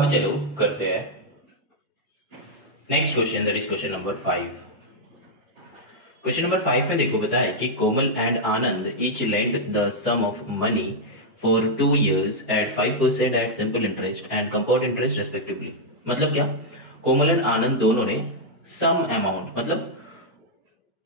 अब चलो करते हैं next question, that is question number 5। Question number 5 में देखो बताया कि Komal and Anand each lend the sum of money for 2 years at 5% at simple interest and compound interest respectively. मतलब क्या, कोमल एंड आनंद दोनों ने सम अमाउंट मतलब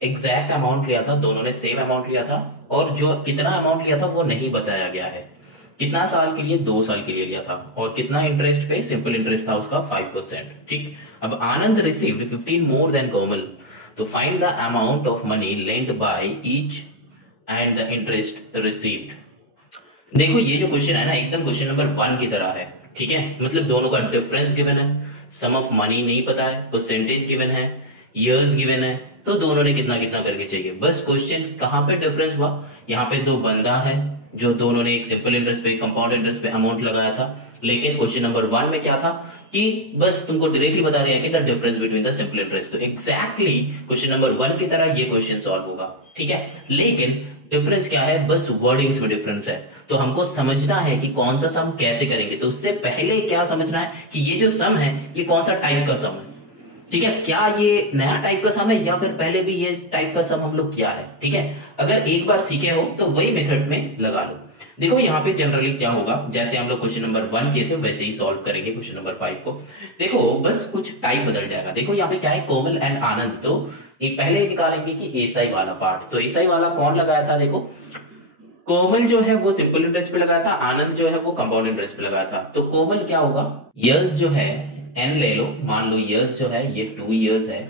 एग्जैक्ट अमाउंट लिया था, दोनों ने सेम अमाउंट लिया था, और जो कितना अमाउंट लिया था वो नहीं बताया गया है। कितना साल के लिए, 2 साल के लिए लिया था, और कितना इंटरेस्ट पे, सिंपल इंटरेस्ट था उसका 5%। ठीक, अब आनंद रिसीव्ड 15 मोर देन कोमल, तो find the amount of money lend by each and the interest received. देखो ये जो क्वेश्चन है ना एकदम क्वेश्चन नंबर 1 की तरह है। ठीक है, मतलब दोनों का डिफरेंस गिवन है, सम ऑफ मनी नहीं पता है, परसेंटेज गिवन है, इयर्स गिवन है, तो दोनों ने कितना कितना करके चाहिए। बस क्वेश्चन कहां पे डिफरेंस हुआ, यहाँ पे दो बंदा है जो दोनों ने एक सिंपल इंटरेस्ट पे कंपाउंड इंटरेस्ट पे अमाउंट लगाया था, लेकिन क्वेश्चन नंबर 1 में क्या था कि बस तुमको डायरेक्टली बता दिया कि the difference between the simple interest. तो एग्जैक्टली क्वेश्चन नंबर 1 की तरह ये क्वेश्चन सॉल्व होगा। ठीक है, लेकिन डिफरेंस क्या है, बस वर्डिंग्स में डिफरेंस है। तो हमको समझना है कि कौन सा सम कैसे करेंगे। तो उससे पहले क्या समझना है कि ये जो सम है ये कौन सा टाइप का सम है। ठीक है, क्या ये नया टाइप का सम है या फिर पहले भी ये टाइप का सम हम लोग किया है। ठीक है, अगर एक बार सीखे हो तो वही मेथड में लगा लो। देखो यहाँ पे जनरली क्या होगा, जैसे हम लोग क्वेश्चन नंबर 1 किए थे वैसे ही सॉल्व करेंगे क्वेश्चन नंबर 5 को। देखो बस कुछ टाइप बदल जाएगा। देखो यहाँ पे क्या है, कोमल एंड आनंद, तो एक पहले निकालेंगे कि एसआई वाला पार्ट। तो एसआई वाला कौन लगाया था, देखो कोमल जो है वो सिंपल इंटरेस्ट पे लगाया था, आनंद जो है वो कंपाउंड इंटरेस्ट पे लगाया था। तो कोमल क्या होगा, इयर्स जो है एन ले लो, मान लो इयर्स जो है ये 2 years है।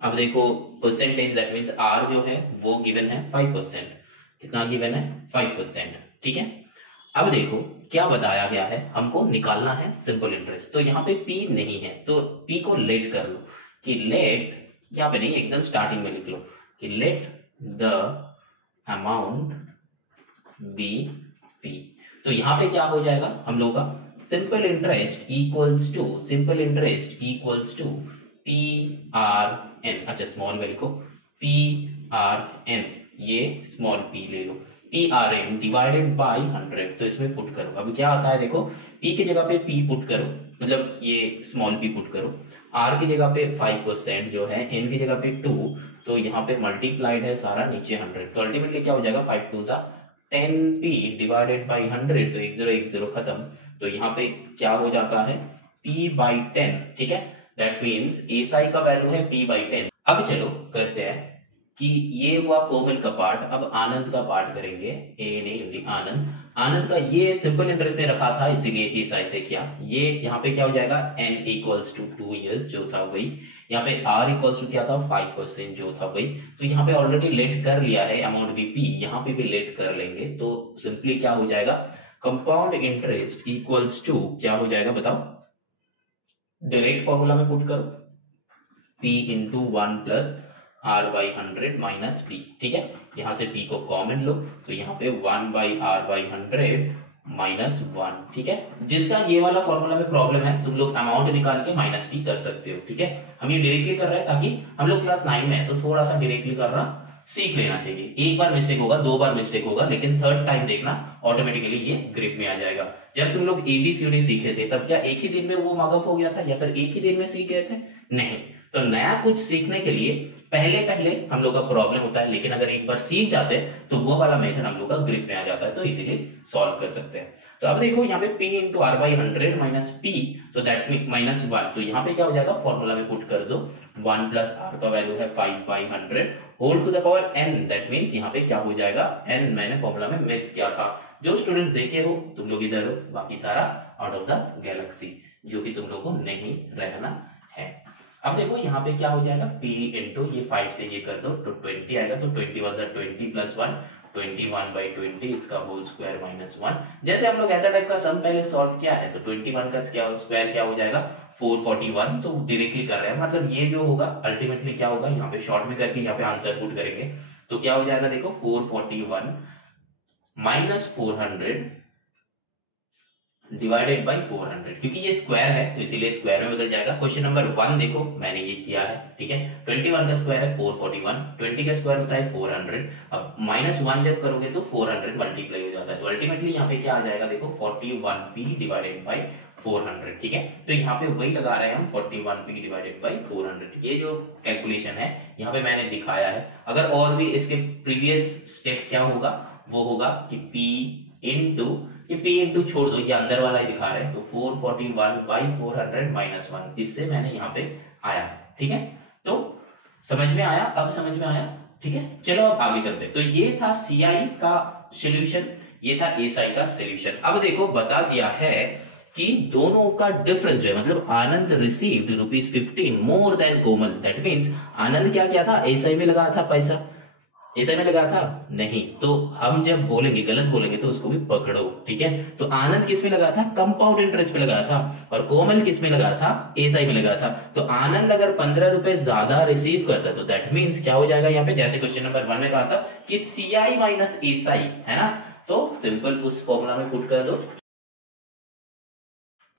अब देखो परसेंटेज दैट मींस आर जो है वो गिवन है 5%। कितना गिवन है, 5%। ठीक है, अब देखो क्या बताया गया है, हमको निकालना है सिंपल इंटरेस्ट। तो यहाँ पे पी नहीं है तो पी को लेट कर लो कि लेट, यहाँ पे नहीं एकदम स्टार्टिंग में लिख लो कि let the amount be P. तो यहाँ पे क्या हो जाएगा हम लोगों का, simple interest equals to, simple interest equals to P R N. अच्छा स्मॉल में लिखो पी आर एन, ये स्मॉल पी ले लो, P R N divided by 100। तो इसमें पुट करो, अभी क्या आता है देखो, पी की जगह पे पी पुट करो, मतलब ये स्मॉल पी पुट करो, आर की जगह पे 5% जो है, एन की जगह पे 2, तो यहाँ पे मल्टीप्लाइड है सारा, नीचे 100। तो अल्टीमेटली क्या हो जाएगा, 5 2 10p डिवाइडेड बाई 100, तो 1 0 खत्म। तो यहाँ पे क्या हो जाता है p बाई 10। ठीक है, दैट मीन्स एसआई का वैल्यू है p बाई 10। अब चलो करते हैं कि ये हुआ कोमल का पार्ट, अब आनंद का पार्ट करेंगे। ए नहीं आनंद, आनंद का ये सिंपल इंटरेस्ट में रखा था इसीलिए एसआई से किया। ये यहाँ पे क्या हो जाएगा, n इक्वल्स टू 2 years जो था वही, यहाँ पे r इक्वल्स टू क्या था 5% जो था वही। तो यहाँ पे ऑलरेडी लेट कर लिया है अमाउंट भी p, यहाँ पे भी लेट कर लेंगे। तो सिंपली क्या हो जाएगा, कंपाउंड इंटरेस्ट इक्वल्स टू क्या हो जाएगा बताओ, डायरेक्ट फॉर्मूला में पुट करो p into 1 plus r by 100 minus p। ठीक है, यहां से p को कॉमन लो, तो यहाँ पे 1 बाई r बाई 100 माइनस 1। ठीक है, जिसका ये वाला फॉर्मूला में प्रॉब्लम है तुम लोग अमाउंट निकाल के माइनस p कर सकते हो। ठीक है, हम ये डायरेक्टली कर रहे हैं ताकि हम लोग क्लास 9 में है तो थोड़ा सा डायरेक्टली करना सीख लेना चाहिए। एक बार मिस्टेक होगा, 2 बार मिस्टेक होगा, लेकिन थर्ड टाइम देखना ऑटोमेटिकली ये ग्रिप में आ जाएगा। जब तुम लोग ABCD सीखे थे तब क्या एक ही दिन में वो मगअप हो गया था या फिर एक ही दिन में सीख गए थे, नहीं। तो नया कुछ सीखने के लिए पहले पहले हम लोग का प्रॉब्लम होता है, लेकिन अगर एक बार सीख जाते हैं तो वो वाला मेथड हम लोग का ग्रिप में आ जाता है, तो इसीलिए सॉल्व कर सकते हैं। तो अब देखो यहाँ पे p into R by 100 minus p, तो दैट मीन माइनस 1। तो यहाँ पे क्या हो जाएगा, फॉर्मूला में पुट कर दो, 1 प्लस r का वैल्यू है 5 by 100 whole to the power n। That means यहाँ पे क्या हो जाएगा, n मैंने फॉर्मूला में मिस किया था। जो स्टूडेंट्स देखे हो तुम लोग इधर हो, बाकी सारा आउट ऑफ द गैलेक्सी, जो कि तुम लोग को नहीं रहना है। अब देखो यहाँ पे क्या हो जाएगा, p इंटू ये 5 से ये कर दो तो 20 आएगा, तो 20 + 20 प्लस 1 21 बाई 20 इसका होल स्क्वायर माइनस 1। जैसे हम लोग ऐसा टाइप का सम पहले सॉल्व किया है, तो 21 का स्क्वायर क्या हो जाएगा 441। तो डायरेक्टली कर रहे हैं, मतलब ये जो होगा अल्टीमेटली क्या होगा, यहाँ पे शॉर्ट में करके यहाँ पे आंसर पुट करेंगे। तो क्या हो जाएगा देखो 441 माइनस 400 डिवाइडेड बाई 400, क्योंकि ये स्क्वायर है तो इसीलिए स्क्वायर में बदल जाएगा। क्वेश्चन नंबर 1 देखो मैंने ये किया है। ठीक है, 21 का स्क्वायर है 441, 20 का स्क्वायर होता है 400। अब माइनस 1 जब करोगे तो 400 मल्टीप्लाई हो जाता है, तो अल्टीमेटली यहाँ पे क्या आ जाएगा देखो 41p डिवाइडेड बाई 400, ठीक है। तो यहाँ पे वही लगा रहे हैं हम 41p डिवाइडेड बाई 400। ये जो कैलकुलेशन है यहाँ पे मैंने दिखाया है। अगर और भी इसके प्रीवियस स्टेप क्या होगा, वो होगा कि p इंटू, ये p इंटू छोड़ दो, ये अंदर वाला ही दिखा रहे हैं, तो 441 बाई 400 माइनस 1, इससे मैंने यहाँ पे आया है, ठीक है। तो समझ में आया, अब समझ में आया, ठीक है। चलो अब आगे चलते हैं। तो ये था CI का सॉल्यूशन, ये था SI का सॉल्यूशन। अब देखो बता दिया है कि दोनों का डिफरेंस जो है, मतलब Anand received ₹15 more than Komal, that means Anand क्या किया था, SI में लगाया था पैसा, SI में लगाया था नहीं, तो हम जब बोलेंगे गलत बोलेंगे तो उसको भी पकड़ो, ठीक है। तो आनंद किस में लगाया था, कंपाउंड इंटरेस्ट पे लगाया था, और कोमल किस में लगाया था, SI में लगाया था। तो आनंद अगर 15 रुपए ज्यादा रिसीव करता तो दैट मींस क्या हो जाएगा यहाँ पे, जैसे क्वेश्चन नंबर 1 में कहा था कि CI माइनस SI, है ना। तो सिंपल उस फॉर्मूला में पुट कर दो।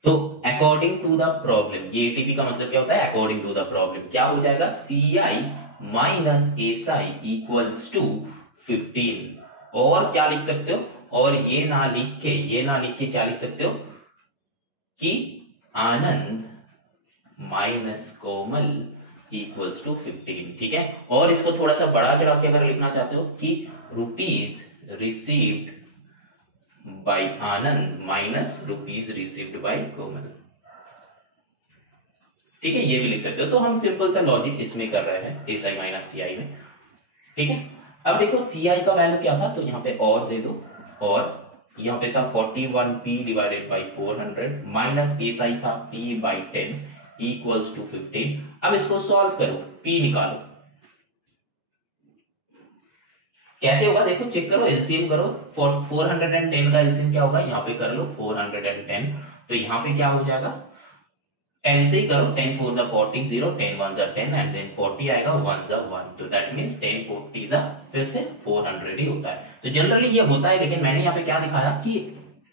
तो अकॉर्डिंग टू द प्रॉब्लम, ये ATP का मतलब क्या होता है, अकॉर्डिंग टू द प्रॉब्लम, क्या हो जाएगा, CI minus SI equals to 15। और क्या लिख सकते हो, और ये ना लिख के क्या लिख सकते हो कि आनंद माइनस कोमल इक्वल्स टू 15, ठीक है। और इसको थोड़ा सा बड़ा चढ़ा के अगर लिखना चाहते हो कि rupees received by Anand minus rupees received by Komal, ठीक है, ये भी लिख सकते हो। तो हम सिंपल सा लॉजिक इसमें कर रहे हैं SI माइनस CI में, ठीक है। अब देखो CI का वैल्यू क्या था, तो यहाँ पे और दे दो, और यहाँ पे था 41p divided by 400 minus SI था p बाई 10 इक्वल्स टू 15। अब इसको सॉल्व करो, p निकालो, कैसे होगा देखो, चेक करो, एलसीएम करो। 410 का एलसीएम क्या होगा, यहाँ पे कर लो 410, तो यहाँ पे क्या हो जाएगा, 10 से ही करो, 10 4 जा 40, 0 10 1 जा 10 एंड देन 40 आएगा, 1 जा 1, तो दैट मींस 10 40 जा फिर से 400 ही होता है। तो जनरली ये होता है, लेकिन मैंने यहाँ पे क्या दिखाया कि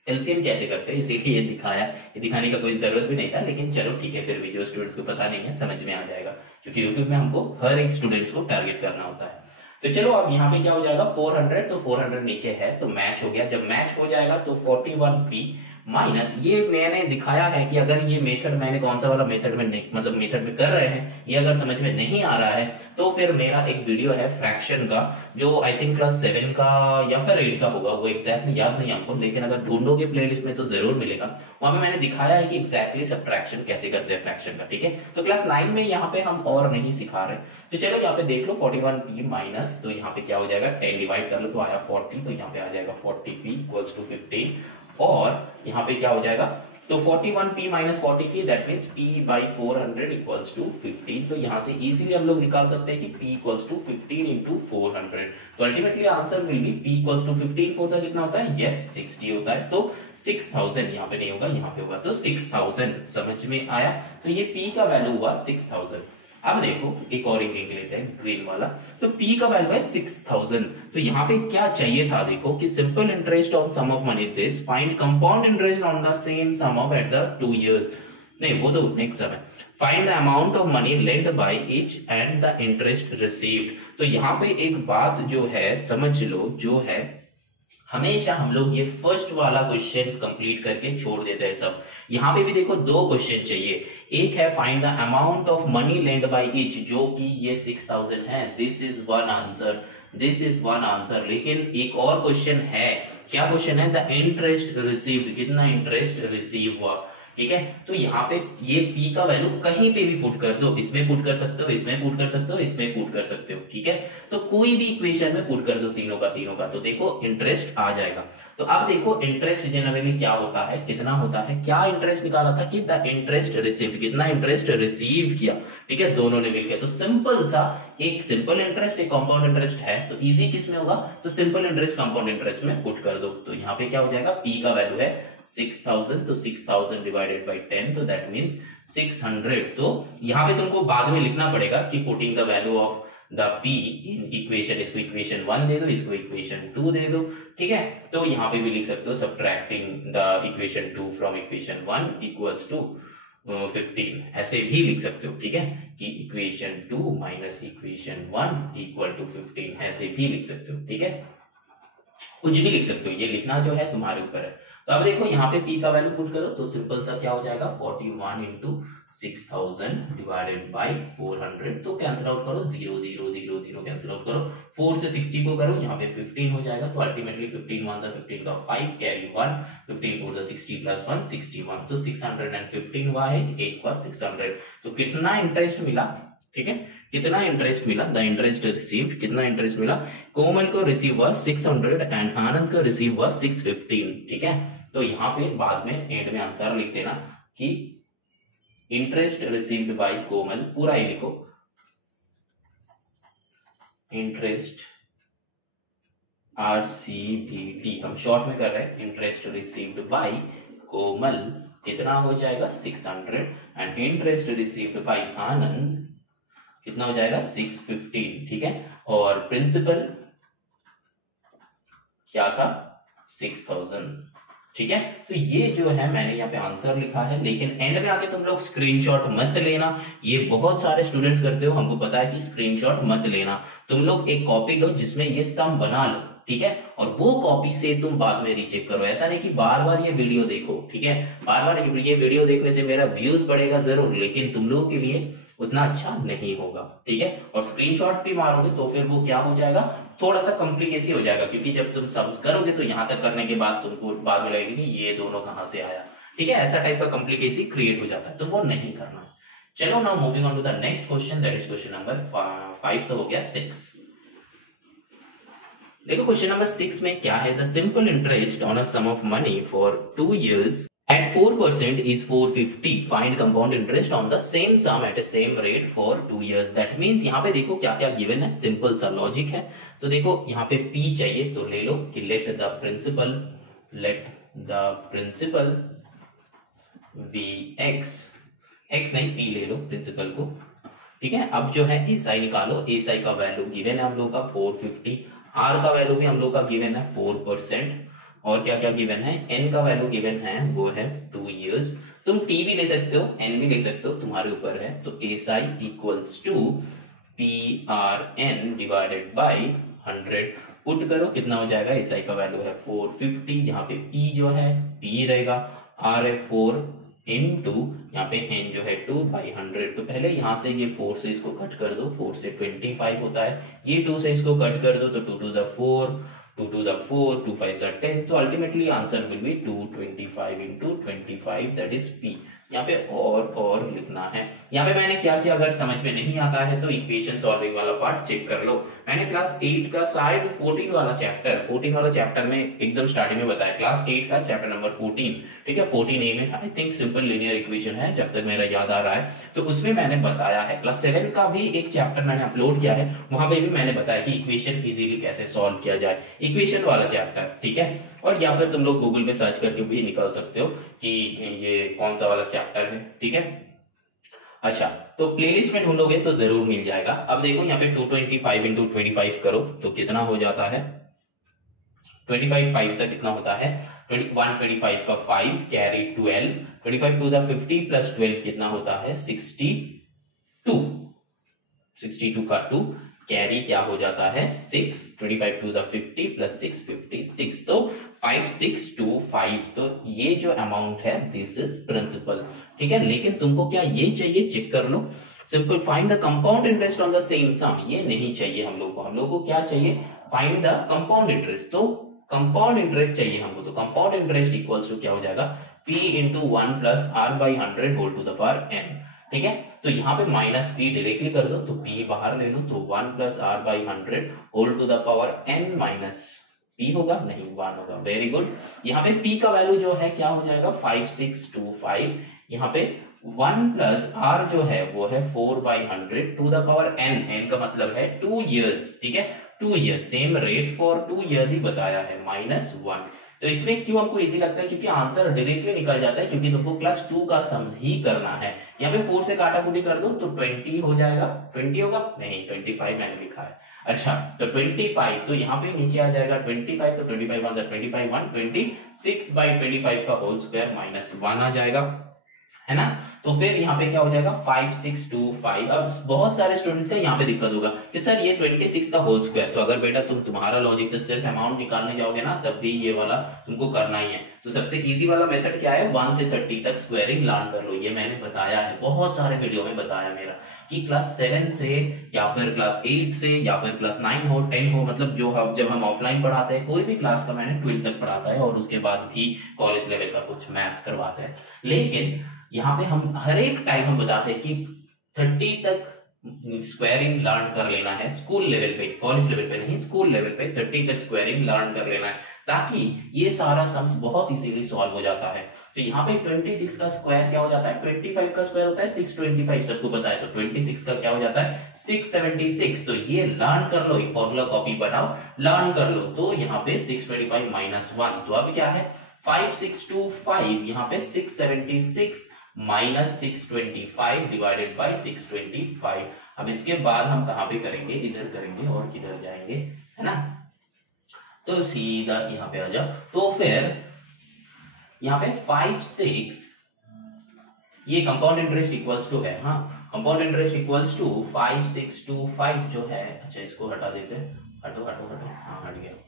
एलसीएम कैसे करते हैं, इसीलिए दिखाया, ये दिखाने का कोई जरूरत भी नहीं था, लेकिन चलो ठीक है, फिर भी जो स्टूडेंट्स को पता नहीं है समझ में आ जाएगा, क्योंकि यूट्यूब में हमको हर एक स्टूडेंट्स को टारगेट करना होता है। तो चलो अब यहाँ पे क्या हो जाएगा, 400, तो 400 नीचे है तो मैच हो गया। जब मैच हो जाएगा तो 41p माइनस, ये मैंने दिखाया है कि अगर ये मेथड मैंने कौन सा वाला मेथड में मतलब मेथड में कर रहे हैं, ये अगर समझ में नहीं आ रहा है तो फिर मेरा एक वीडियो है फ्रैक्शन का, जो आई थिंक क्लास 7 का या फिर 8 का होगा, वो एग्जैक्टली याद नहीं हमको, लेकिन अगर ढूंढोगे प्लेलिस्ट में तो जरूर मिलेगा। वहां पे मैंने दिखाया है कि एग्जैक्टली सब्ट्रैक्शन कैसे करते हैं फ्रैक्शन का, ठीक है। तो क्लास 9 में यहाँ पे हम और नहीं सिखा रहे, तो चलो यहाँ पे देख लो 41p माइनस, तो यहाँ पे क्या हो जाएगा, 10 डिवाइड कर लो तो आया 40, तो यहाँ पे आ जाएगा 40p इक्वल्स टू 15, और यहाँ पे क्या हो जाएगा, तो 41p minus 40p that means p by 400 equals to 15। तो यहाँ से इजीली हम लोग निकाल सकते हैं कि p इक्वल्स टू 15 इंटू 400, तो ultimately answer will be p equals to 15 4 का कितना होता है, यस 60 होता है। तो 6000 यहाँ पे नहीं होगा, यहाँ पे होगा, तो 6000 समझ में आया। तो ये p का वैल्यू हुआ 6000। अब देखो एक और इंक लेते हैं ग्रीन वाला, तो p का वैल्यू है 6000। तो यहाँ पे क्या चाहिए था, देखो कि simple interest on sum of money this, find compound interest on the same sum of at the 2 years, नहीं वो तो नेक्स्ट सब है, find the amount of money lend by each and the interest received. तो यहाँ पे एक बात जो है समझ लो, जो है हमेशा हम लोग ये फर्स्ट वाला क्वेश्चन कंप्लीट करके छोड़ देते हैं सब। यहाँ पे भी देखो दो क्वेश्चन चाहिए, एक है find the amount of money lend by each, जो कि ये 6000 है, this is one answer, this is one answer. लेकिन एक और क्वेश्चन है, क्या क्वेश्चन है, द इंटरेस्ट रिसीव्ड, कितना इंटरेस्ट रिसीव हुआ, ठीक है। तो यहाँ पे ये p का वैल्यू कहीं पे भी पुट कर दो, इसमें पुट कर सकते हो, इसमें पुट कर सकते हो, इसमें पुट कर सकते हो, ठीक है। तो कोई भी इक्वेशन में पुट कर दो तीनों का, तो देखो इंटरेस्ट आ जाएगा। तो अब देखो इंटरेस्ट जनरली क्या होता है, कितना होता है, क्या इंटरेस्ट निकाला था कि द इंटरेस्ट रिसीव्ड, कितना इंटरेस्ट रिसीव किया, ठीक है, दोनों ने मिलकर। तो सिंपल सा एक सिंपल इंटरेस्ट एक कंपाउंड इंटरेस्ट है, तो इजी किस में होगा, तो सिंपल इंटरेस्ट कंपाउंड इंटरेस्ट में पुट कर दो। तो यहाँ पे क्या हो जाएगा, p का वैल्यू है 6000, तो 6000 डिवाइडेड बाय 10, तो दैट मींस 600। तो यहाँ पे तुमको बाद में लिखना पड़ेगा कि putting the value of the p in equation, इसको इक्वेशन 1 दे दो, इसको इक्वेशन 2 दे दो, ठीक है। तो यहाँ पे भी लिख सकते हो subtracting the equation 2 from equation 1 equals to 15, ऐसे भी लिख सकते हो, ठीक है, कि equation 2 minus equation 1 equal to 15, ऐसे भी लिख सकते हो, ठीक है। कुछ भी लिख सकते हो, ये लिखना जो है तुम्हारे ऊपर है। तो अब देखो यहाँ पे p का वैल्यू पुट करो तो सिंपल सा क्या हो जाएगा 41 इंटू 6000 डिवाइडेड बाई 400। तो कैंसिल आउट करो, 0 0 0 0 कैंसिल आउट करो, 4 से 60 को करो, यहाँ पे 15 हो जाएगा। तो अल्टीमेटली 15 1 सा 15 का 5 कैरी 1, 15 4 सा 60 प्लस 1 61। तो 615 हुआ है, एक हुआ 600। तो कितना इंटरेस्ट मिला, ठीक है, कितना इंटरेस्ट मिला, द इंटरेस्ट रिसीव्ड, कितना इंटरेस्ट मिला, कोमल को रिसीव हुआ 600 एंड आनंद को रिसीव हुआ 615, ठीक है। तो यहाँ पे बाद में एंड में आंसर लिख देना कि इंटरेस्ट रिसीव्ड बाय कोमल, पूरा ही लिखो, इंटरेस्ट RCBD, हम शॉर्ट में कर रहे हैं, इंटरेस्ट रिसीव्ड बाय कोमल कितना हो जाएगा 600 एंड इंटरेस्ट रिसीव्ड बाय आनंद कितना हो जाएगा 615, ठीक है। और प्रिंसिपल क्या था 6000, ठीक है। तो ये जो है मैंने यहाँ पे आंसर लिखा है, लेकिन एंड में आके तुम लोग स्क्रीनशॉट मत लेना, ये बहुत सारे स्टूडेंट्स करते हो, हमको पता है कि स्क्रीनशॉट मत लेना। तुम लोग एक कॉपी लो जिसमें ये सम बना लो, ठीक है, और वो कॉपी से तुम बाद में रीचेक करो। ऐसा नहीं कि बार बार ये वीडियो देखो, ठीक है, बार बार ये वीडियो देखने से मेरा व्यूज बढ़ेगा जरूर, लेकिन तुम लोगों के लिए उतना अच्छा नहीं होगा, ठीक है। और स्क्रीनशॉट भी मारोगे तो फिर वो क्या हो जाएगा, थोड़ा सा कॉम्प्लिकेसी हो जाएगा, क्योंकि जब तुम सम्स करोगे तो यहां तक करने के बाद तुमको बाद में लगेगा कि ये दोनों कहां से आया, ठीक है, ऐसा टाइप का कॉम्प्लिकेसी क्रिएट हो जाता है, तो वो नहीं करना। चलो now moving on to the next question, that is question number 5, तो हो गया 6। देखो क्वेश्चन नंबर 6 में क्या है, the simple interest on a sum of money for 2 years at 4% is 450. Find compound interest on the same sum at a same rate for 2 years. That means यहाँ पे देखो क्या क्या गिवन है, सिंपल सा लॉजिक है। तो देखो यहाँ पे P चाहिए तो ले लो कि let the principal be x, x नहीं P ले लो प्रिंसिपल को, ठीक है। अब जो है SI निकालो, SI का वैल्यू गिवन है हम लोग का 450, R का वैल्यू भी हम लोग का गिवन है 4%, और क्या क्या गिवन है, n का वैल्यू गिवन है वो है 2 years। तुम t भी ले सकते हो, n भी ले सकते हो, तुम्हारे ऊपर है। तो SI equals to PRN divided by 100, put करो कितना हो जाएगा, SI का वैल्यू है 450, यहाँ पे P जो है P रहेगा, R है 4 इंटू यहाँ पे n जो है 2 बाई 100। तो पहले यहाँ से ये 4 से इसको कट कर दो, 4 से 25 होता है, ये 2 से इसको कट कर दो तो 2 to the 4, 2 to the 4, 2 5 are 10। तो ultimately answer will B 225 into 25, that is P। यहाँ पे और लिखना है। यहाँ पे मैंने क्या किया, अगर समझ में नहीं आता है तो इक्वेशन सॉल्विंग वाला पार्ट चेक कर लो। मैंने क्लास 8 का शायद 14 वाला चैप्टर में एकदम स्टार्टिंग में बताया, क्लास 8 का चैप्टर नंबर 14, ठीक है, 14A में I think simple linear equation है, जब तक मेरा याद आ रहा है। तो उसमें मैंने बताया है, क्लास 7 का भी एक चैप्टर मैंने अपलोड किया है, वहां पे भी मैंने बताया कि इक्वेशन इजीली कैसे सॉल्व किया जाए, इक्वेशन वाला चैप्टर, ठीक है। और या फिर तुम लोग गूगल पे सर्च करके भी निकाल सकते हो कि ये कौन सा वाला चैप्टर है, ठीक है। अच्छा, तो प्लेलिस्ट में ढूंढोगे तो जरूर मिल जाएगा। अब देखो यहाँ पे 225 इंटू 25 करो तो कितना हो जाता है, 25 5 से कितना होता है, 125 का 5 कैरी 12, 25 2 सा 50 प्लस 12 कितना होता है 62, 62 का 2 कैरी क्या हो जाता है 6, 25 2 सा 50 प्लस 6 56, तो 5625। तो ये जो अमाउंट है दिस इज प्रिंसिपल, ठीक है। लेकिन तुमको क्या ये चाहिए, चेक कर लो, simple find the compound interest on the same sum, ये नहीं चाहिए हम लोग को। हम लोग को क्या चाहिए, फाइंड द कंपाउंड इंटरेस्ट। तो कंपाउंड इंटरेस्ट चाहिए हमको, तो कंपाउंड इंटरेस्ट इक्वल्स टू क्या हो जाएगा, P into 1 plus R by 100 whole to the power n, ठीक है। तो यहाँ पे माइनस P डायरेक्टली कर दो, तो P बाहर ले लो, तो 1 plus R by 100 whole to the power n minus P होगा, नहीं 1 होगा, वेरी गुड। यहाँ पे P का वैल्यू जो है क्या हो जाएगा 5625, यहाँ पे 1 प्लस R जो है वो है 4 by 100 to the power n, n का मतलब है 2 years, ठीक है, 2 years, same rate for 2 years ही बताया है, -1। तो इसमें क्यों हमको इजी लगता है, क्योंकि आंसर डायरेक्टली निकल जाता है, क्योंकि तुमको क्लास 2 का सम्स ही करना है। यहाँ पे 4 से काटा फूटी कर दो तो 20 हो जाएगा, 20 होगा नहीं 25 मैंने लिखा है, अच्छा तो 25, तो यहाँ पे नीचे आ जाएगा 25, तो 25 1 25 1 26 बाई 25 का होल स्क्वायर -1 आ जाएगा, है ना। तो फिर यहाँ पे क्या हो जाएगा 5625। अब बहुत सारे स्टूडेंट्स का यहाँ पे दिक्कत होगा कि सर ये 26 का होल स्क्वायर, तो अगर बेटा तुम्हारा लॉजिक से सिर्फ अमाउंट निकालने जाओगे ना तब भी ये वाला तुमको करना ही है। तो सबसे इजी वाला मेथड क्या है, 1 से 30 तक स्क्वायरिंग लर्न कर लो। ये मैंने बताया है, बहुत सारे वीडियो में बताया मेरा कि क्लास 7 से या फिर क्लास 8 से या फिर क्लास 9 हो 10 हो, मतलब जब हम ऑफलाइन पढ़ाते हैं कोई भी क्लास का, मैंने 12 तक पढ़ाता है और उसके बाद भी कॉलेज लेवल का कुछ मैथ्स करवाते हैं। लेकिन यहाँ पे हम हर एक टाइम हम बताते हैं कि 30 तक स्क्वायरिंग लर्न कर लेना है स्कूल लेवल पे, कॉलेज लेवल पे नहीं, स्कूल लेवल पे 30 तक स्क्वायरिंग लर्न कर लेना है, ताकि ये सारा सम्स बहुत इजीली सॉल्व हो जाता है। तो यहाँ पे 26 का स्क्वायर क्या हो जाता है, 25 का स्क्वायर होता है 625, सबको पता है। तो 26 का क्या हो जाता है 676। तो ये लर्न कर लो, ये फॉर्मूला कॉपी बनाओ, लर्न कर लो। तो यहाँ पे 625 माइनस 1, तो अब क्या है 5625, यहाँ पे 676 माइनस 625 डिवाइडेड बाई 625। अब इसके बाद हम कहां पे करेंगे, इधर करेंगे और किधर जाएंगे, है ना। तो सीधा यहाँ पे आ जाओ। तो फिर यहाँ पे 5 6, ये कंपाउंड इंटरेस्ट इक्वल्स टू है, हाँ कंपाउंड इंटरेस्ट इक्वल्स टू 5625 जो है, अच्छा इसको हटा देते हैं, हटो हटो हटो, हाँ हट गया।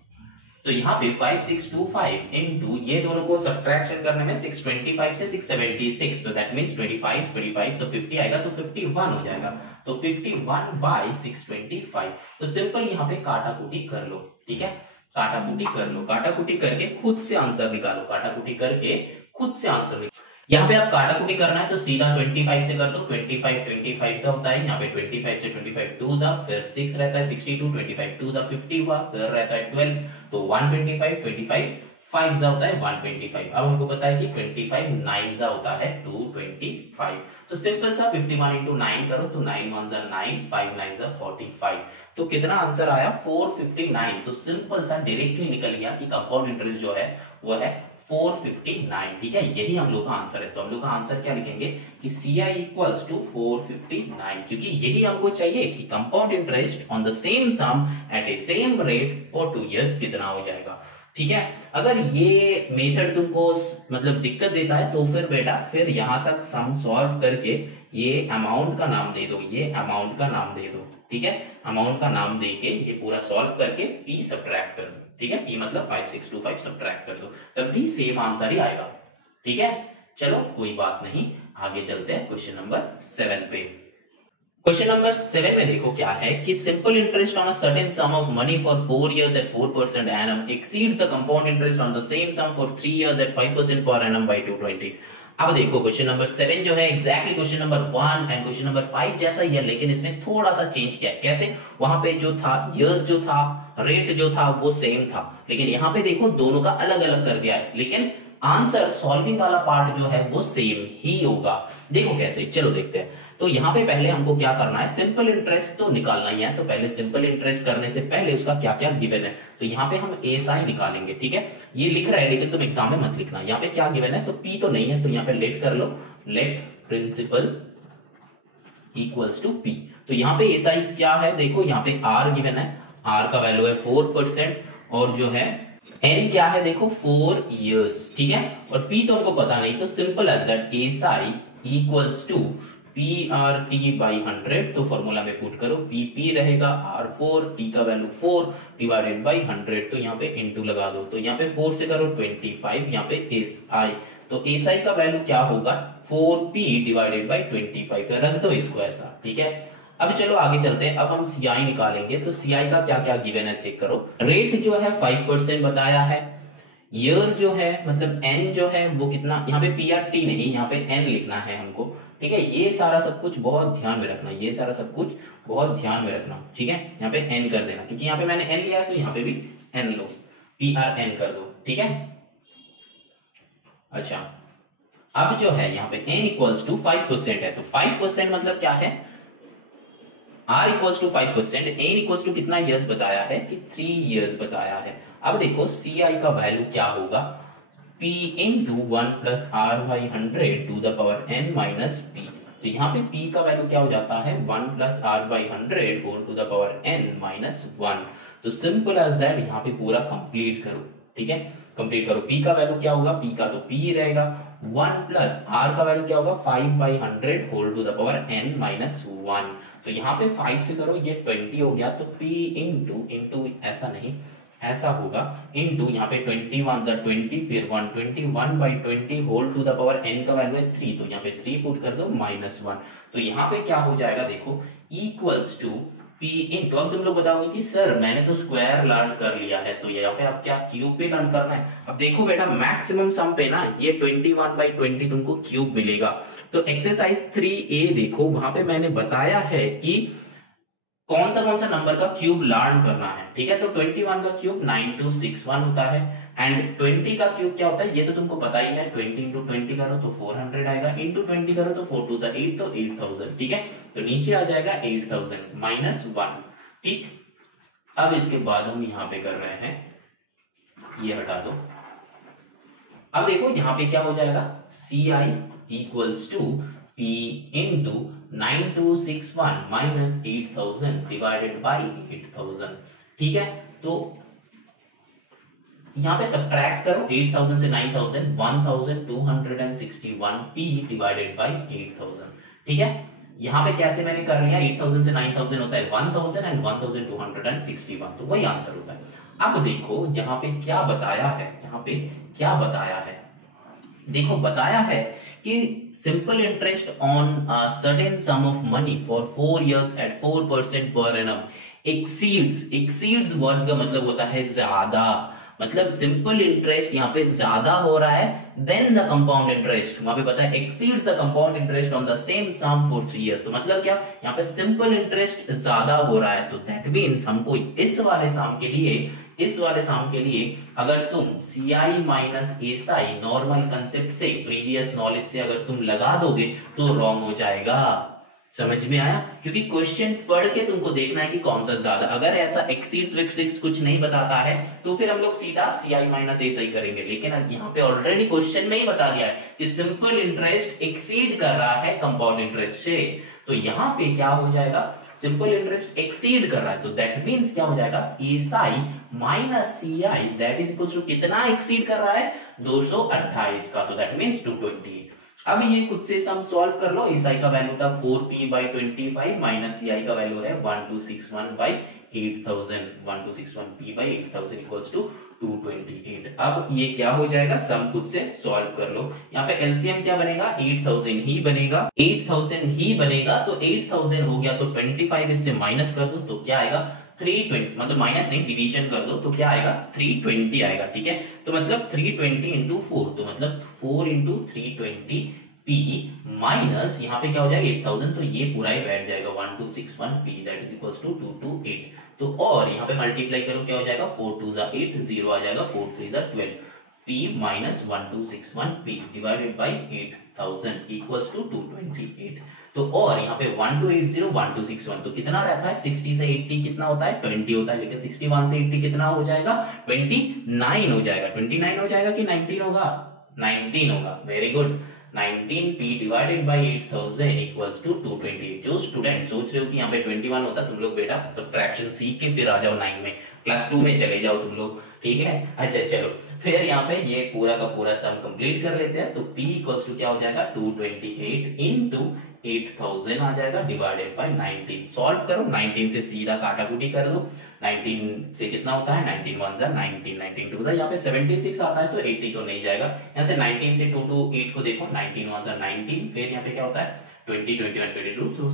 तो यहाँ पे 5625 इंटू ये दोनों को सब्ट्रैक्शन करने में 625 से 676, तो दैट मींस 25 25, तो 50 आएगा, तो 51 हो जाएगा। तो 51 बाई 625। तो सिंपल यहाँ पे काटा कुटी कर लो, ठीक है, काटा कुटी कर लो, काटा कुटी करके खुद से आंसर निकालो, काटा कुटी करके खुद से आंसर निकालो। यहाँ पे आप काटा कुटी करना है तो सीधा 25 से कर दो, 25 25 सा होता है, यहाँ पे 25 से 25 2 जा, फिर 6 रहता है 62, 25 2 जा 50 हुआ, फिर रहता है 12, तो 125 25 5 जा होता है 125। अब हमको पता है कि 25 9 जा होता है 225। तो सिंपल सा 51 इंटू 9 करो, तो 9 1 जा 9, 5 9 जा 45। तो कितना आंसर आया 459। तो सिंपल सा डायरेक्टली निकल गया कि कंपाउंड इंटरेस्ट जो है वो है 459, ठीक है, यही हम लोग का आंसर है। तो हम लोग का आंसर क्या लिखेंगे कि CI इक्वल्स टू 459, क्योंकि यही हमको चाहिए कि compound interest on the same sum at a same rate for 2 years कितना हो जाएगा, ठीक है। अगर ये मेथड तुमको मतलब दिक्कत देता है तो फिर बेटा फिर यहां तक सम सॉल्व करके ये अमाउंट का नाम दे दो, ये अमाउंट का नाम दे दो, ठीक है, अमाउंट का नाम देके ये पूरा सॉल्व करके P सब्ट्रैक्ट कर दो, ठीक है, P मतलब 5625 सब्ट्रैक्ट कर दो, तब भी सेम आंसर ही आएगा, ठीक है। चलो कोई बात नहीं, आगे चलते हैं क्वेश्चन नंबर 7 पे। क्वेश्चन नंबर 7 में देखो क्या है कि simple interest on a certain sum of money for 4 years at 4% annum exceeds the compound interest on the same sum for 3 years at 5% per annum by 220। अब देखो क्वेश्चन नंबर 7 जो है exactly question number 1 and question number 5 जैसा ही है, लेकिन इसमें थोड़ा सा चेंज किया है। कैसे, वहां पे जो था इयर्स जो था, रेट जो था वो सेम था, लेकिन यहाँ पे देखो दोनों का अलग अलग कर दिया है, लेकिन आंसर सॉल्विंग वाला पार्ट जो है वो सेम ही होगा। देखो कैसे, चलो देखते हैं। तो यहाँ पे पहले हमको क्या करना है, सिंपल इंटरेस्ट तो निकालना ही है। तो पहले सिंपल इंटरेस्ट करने से पहले उसका क्या क्या गिवन है, तो यहाँ पे हम एसआई निकालेंगे, ठीक है। ये लिख रहा है लेकिन तुम एग्जाम में मत लिखना, यहाँ पे क्या गिवन है, तो पी तो नहीं है, तो यहाँ पे लेट कर लो, let principal equals to P. तो यहाँ पे एसआई क्या है, देखो यहाँ पे आर गिवन है, आर का वैल्यू है 4% और जो है एन क्या है देखो 4 years, ठीक है, और पी तो हमको पता नहीं, तो simple as that SI equals to PRT by 100। तो फॉर्मूला में पुट करो, PP रहेगा R4, T का वैल्यू 4 डिवाइडेड बाई 100, तो यहाँ पे इनटू लगा दो, तो यहाँ पे 4 से करो 25, यहाँ पे SI, तो SI का वैल्यू क्या होगा 4P डिवाइडेड बाई 25, रख दो इसको ऐसा, ठीक है। अब चलो आगे चलते हैं, अब हम CI निकालेंगे। तो CI का क्या क्या गिवन है चेक करो, रेट जो है 5% बताया है, ईयर जो है मतलब N जो है वो कितना, यहाँ पे PRT नहीं, यहाँ पे N लिखना है हमको, ठीक है। ये सारा सब कुछ बहुत ध्यान में रखना, ये सारा सब कुछ बहुत ध्यान में रखना, ठीक है। यहाँ पे N कर देना, क्योंकि यहाँ पे मैंने N लिया है तो यहाँ पे भी N लो, PRN कर दो, ठीक है। अच्छा, अब जो है यहाँ पे N इक्वल्स टू 5% है, तो 5% मतलब क्या है, R equals to 5%, N equals to कितना ईयर्स बताया है कि 3 years बताया है। अब देखो CI का वैल्यू क्या होगा, P into 1 plus R by 100 to the power N minus P। तो यहाँ पे P का वैल्यू क्या हो जाता है 1 plus R by 100 whole to the power N minus 1। तो सिंपल एज दैट यहाँ पे पूरा कंप्लीट करो, ठीक है। कंप्लीट करो। पी का वैल्यू क्या होगा, पी का तो पी ही रहेगा, 1 प्लस आर का वैल्यू क्या होगा 5/100 whole to the power n minus 1। तो यहाँ पे 5 से करो ये 20 हो गया, तो p इंटू ऐसा नहीं ऐसा होगा इंटू यहाँ पे 21 सा 20 फिर 121/20 whole to the power n का वैल्यू है 3, तो यहाँ पे 3 पुट कर दो -1। तो यहाँ पे क्या हो जाएगा देखो इक्वल्स टू p इंटू, अब तुम लोग बताओगे कि सर मैंने तो स्क्वायर लर्न कर लिया है, तो यहाँ पे अब क्या क्यूब पे लर्न करना है। अब देखो बेटा मैक्सिमम सम पे ना ये 21/20 तुमको क्यूब मिलेगा। तो एक्सरसाइज 3A देखो वहां पे मैंने बताया है कि कौन सा नंबर का क्यूब लर्न करना है, ठीक है। तो 21 का क्यूब 9261 होता है एंड 20 का क्यूब क्या होता है ये तो तुमको पता ही है, 20 इंटू 20 करो तो 400 आएगा, इंटू 20 करो तो 4 2 8 तो 8000, ठीक है। तो नीचे आ जाएगा 8000 -1, ठीक। अब इसके बाद हम यहाँ पे कर रहे हैं, ये हटा दो। अब देखो यहाँ पे क्या हो जाएगा CI equals to P into 9261 minus 8000 divided by 8000, ठीक है। तो यहाँ पे सब्ट्रैक्ट करो 8000 से 9000, 1261 P डिवाइडेड बाई 8000, ठीक है। यहाँ पे कैसे मैंने कर लिया 8000 से 9000 होता है 1000 एंड 1261, तो वही आंसर होता है। अब देखो यहाँ पे क्या बताया है, यहाँ पे क्या बताया है, देखो बताया है कि simple interest on certain sum of money for 4 years at 4% per annum exceeds word का मतलब होता है ज्यादा, मतलब सिंपल इंटरेस्ट यहाँ पे ज्यादा हो रहा है देन द कंपाउंड इंटरेस्ट, वहां पे पता है exceeds the compound interest on the same sum for 3 years। तो मतलब क्या यहाँ पे सिंपल इंटरेस्ट ज्यादा हो रहा है, तो दैट मीन्स हमको इस वाले सम के लिए अगर तुम CI minus SI normal concept से प्रीवियस नॉलेज से अगर तुम लगा दोगे तो रॉन्ग हो जाएगा। समझ में आया, क्योंकि क्वेश्चन पढ़ के तुमको देखना है कि कौन सा ज्यादा, अगर ऐसा एक्सीड्स विक्सीड्स कुछ नहीं बताता है तो फिर हम लोग सीधा CI माइनस SI करेंगे, लेकिन यहाँ पे ऑलरेडी क्वेश्चन में ही बता दिया है कि सिंपल इंटरेस्ट एक्सीड कर रहा है कंपाउंड इंटरेस्ट से, तो यहाँ पे क्या हो जाएगा सिंपल इंटरेस्ट एक्सीड कर रहा है, तो दैट मींस क्या हो जाएगा SI minus CI that is equal to कितना एक्सीड कर रहा है 228 का, तो दैट मींस 228। अब ये खुद से सम सॉल्व कर लो, SI का वैल्यू था 4P/25 माइनस CI का वैल्यू है 1261/8000, 1261P/8000 इक्वल्स टू 228। अब ये क्या हो जाएगा सम खुद से सॉल्व कर लो, यहाँ पे एलसीएम क्या बनेगा 8000 ही बनेगा, 8000 ही बनेगा, तो 8000 हो गया तो 25 इससे माइनस कर दो तो क्या आएगा 320, मतलब माइनस नहीं डिवीजन कर दो तो क्या आएगा 320 आएगा, ठीक है। तो मतलब 320 इंटू 4, तो मतलब 4 इंटू 320 P माइनस यहाँ पे क्या हो जाएगा 8000, तो ये पूरा ही बैठ जाएगा 1261 P that is equals to 228। तो और यहाँ पे मल्टीप्लाई करो क्या हो जाएगा 4 2 8 0 आ जाएगा, 4 3 12 P minus 1261 P divided by 8000 equals to 228। तो और यहाँ पे 1280 1261 तो कितना रहता है 60 से 80 कितना होता है 20 होता है, लेकिन 61 से 80 कितना हो जाएगा 29 हो जाएगा, 29 हो जाएगा कि 19 होगा 19 होगा, very good. 19P divided by 8000 equals to 228। जो स्टूडेंट सोच रहे हो कि यहाँ पे 21 होता, तुम लोग बेटा सब्ट्रैक्शन सीख के फिर आ जाओ 9 में, क्लास 2 में चले जाओ तुम लोग, ठीक है। अच्छा चलो फिर यहाँ पे ये पूरा का पूरा सम कंप्लीट कर लेते हैं, तो P इक्वल्स टू क्या हो जाएगा 228 इंटू 8000 आ जाएगा डिवाइडेड बाई 19। सॉल्व करो, 19 से सीधा काटाकुटी कर दो, 19 से कितना होता है 19 1 जा 19, 19 2 जा, यहाँ पे 76 आता है तो 80 तो नहीं जाएगा, यहाँ से 19 से 2 to 8 को देखो 19 1 जा 19, फिर यहाँ पे क्या होता है 20 21 22 तो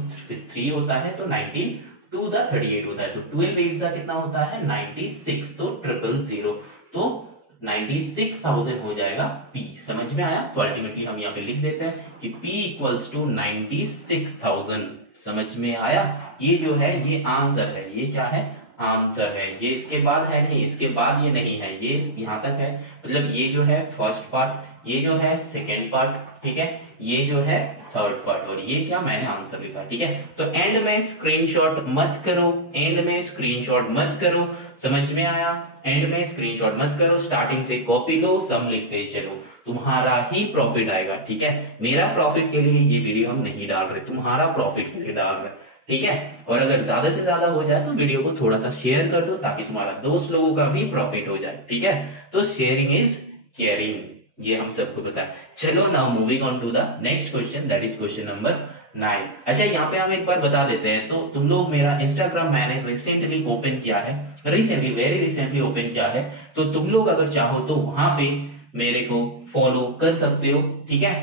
3 होता है तो 19 2 जा 38 होता है, तो 12 8 जा कितना होता है 96, तो 000 तो 96,000 हो जाएगा P। समझ में आया, तो अल्टीमेटली हम यहाँ पे लिख देते हैं कि P इक्वल्स टू 96,000। समझ में आया, ये जो है ये आंसर है, ये क्या है आंसर है, ये इसके बाद है नहीं, इसके बाद ये नहीं है, ये यहाँ तक है, मतलब ये जो है फर्स्ट पार्ट, ये जो है सेकेंड पार्ट, ठीक है, ये जो है थर्ड पार्ट, और ये क्या मैंने आंसर लिखा, ठीक है। तो एंड में स्क्रीनशॉट मत करो, एंड में स्क्रीनशॉट मत करो, समझ में आया, एंड में स्क्रीनशॉट मत करो, स्टार्टिंग से कॉपी लो, सम लिखते चलो, तुम्हारा ही प्रॉफिट आएगा, ठीक है। मेरा प्रॉफिट के लिए ये वीडियो हम नहीं डाल रहे, तुम्हारा प्रॉफिट के लिए डाल रहे, ठीक है। और अगर ज्यादा से ज्यादा हो जाए तो वीडियो को थोड़ा सा शेयर कर दो ताकि तुम्हारा दोस्त लोगों का भी प्रॉफिट हो जाए, ठीक है। तो शेयरिंग इज केयरिंग, ये हम सबको पता है। चलो now moving on to the next question, that is question number 9। अच्छा, यहाँ पे हम एक बार बता देते हैं, तो तुम लोग मेरा इंस्टाग्राम मैंने रिसेंटली ओपन किया है, रिसेंटली वेरी रिसेंटली ओपन किया है, तो तुम लोग अगर चाहो तो वहां पे मेरे को फॉलो कर सकते हो, ठीक है।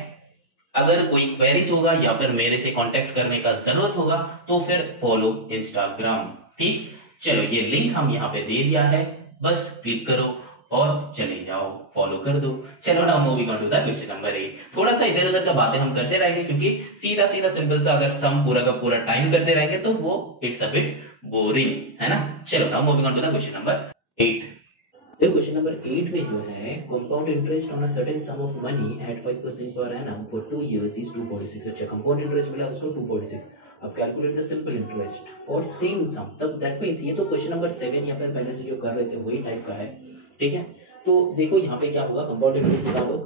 अगर कोई क्वेरीज होगा या फिर मेरे से कांटेक्ट करने का जरूरत होगा तो फिर फॉलो इंस्टाग्राम, ठीक। चलो ये लिंक हम यहाँ पे दे दिया है, बस क्लिक करो और चले जाओ, फॉलो कर दो। चलो now moving on to the question number 8। थोड़ा सा इधर उधर का बातें हम करते रहेंगे क्योंकि सीधा सीधा सिंपल सा अगर सम पूरा का पूरा टाइम करते रहेंगे तो वो इट्स अ बिट बोरिंग, है ना। चलो now moving on to the question number 8। देखो क्वेश्चन नंबर 8 में जो है compound interest on a certain sum of money at 5% per annum for 2 years is 246। अच्छा, कंपाउंड इंटरेस्ट मिला उसको 246। अब calculate the simple interest for same sum, तब that means ये तो क्वेश्चन नंबर 7 या फिर पहले से जो कर रहे थे वही टाइप का है, ठीक है। तो देखो यहाँ पे क्या होगा, कंपाउंड इंटरेस्ट निकालो,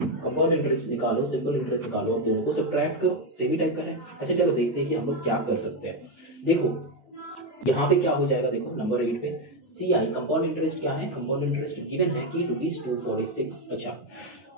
कंपाउंड इंटरेस्ट निकालो, सिंपल इंटरेस्ट निकालो, अब दोनों को सब्ट्रैक्ट करो, सेम ही टाइप का है। अच्छा चलो देखते हैं कि हम लोग क्या कर सकते हैं। देखो यहाँ पे क्या हो जाएगा, देखो नंबर 8 पे सी आई कंपाउंड इंटरेस्ट क्या है, कंपाउंड इंटरेस्ट गिवन है कि ₹246। अच्छा,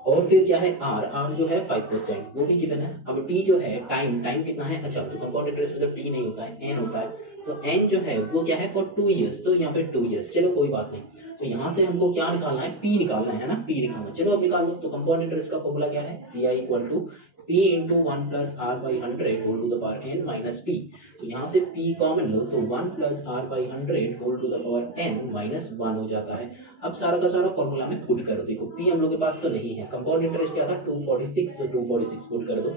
और फिर क्या है आर जो है 5%, वो भी गिवन है। अब टी जो है टाइम कितना है, अच्छा तो कंपाउंड इंटरेस्ट मतलब टी नहीं होता है, एन होता है, तो एन जो है वो क्या है फॉर 2 इयर्स, तो यहाँ पे 2 इयर्स। चलो कोई बात नहीं, तो यहाँ से हमको क्या निकालना है, पी निकालना है ना, पी निकालना। चलो अब निकाल लो। तो कंपाउंड इंटरेस्ट का फॉर्मूला क्या है, C I equal to P into 1 plus R by 100 whole to the power n minus P. तो यहाँ से P कॉमन लो तो 1 plus R by 100 whole to the power n minus 1 हो जाता है। अब सारा का सारा फॉर्मूला में पुट करो। देखो P हम लोग के पास तो नहीं है, कंपाउंड इंटरेस्ट क्या था 246, तो 246 पुट कर दो।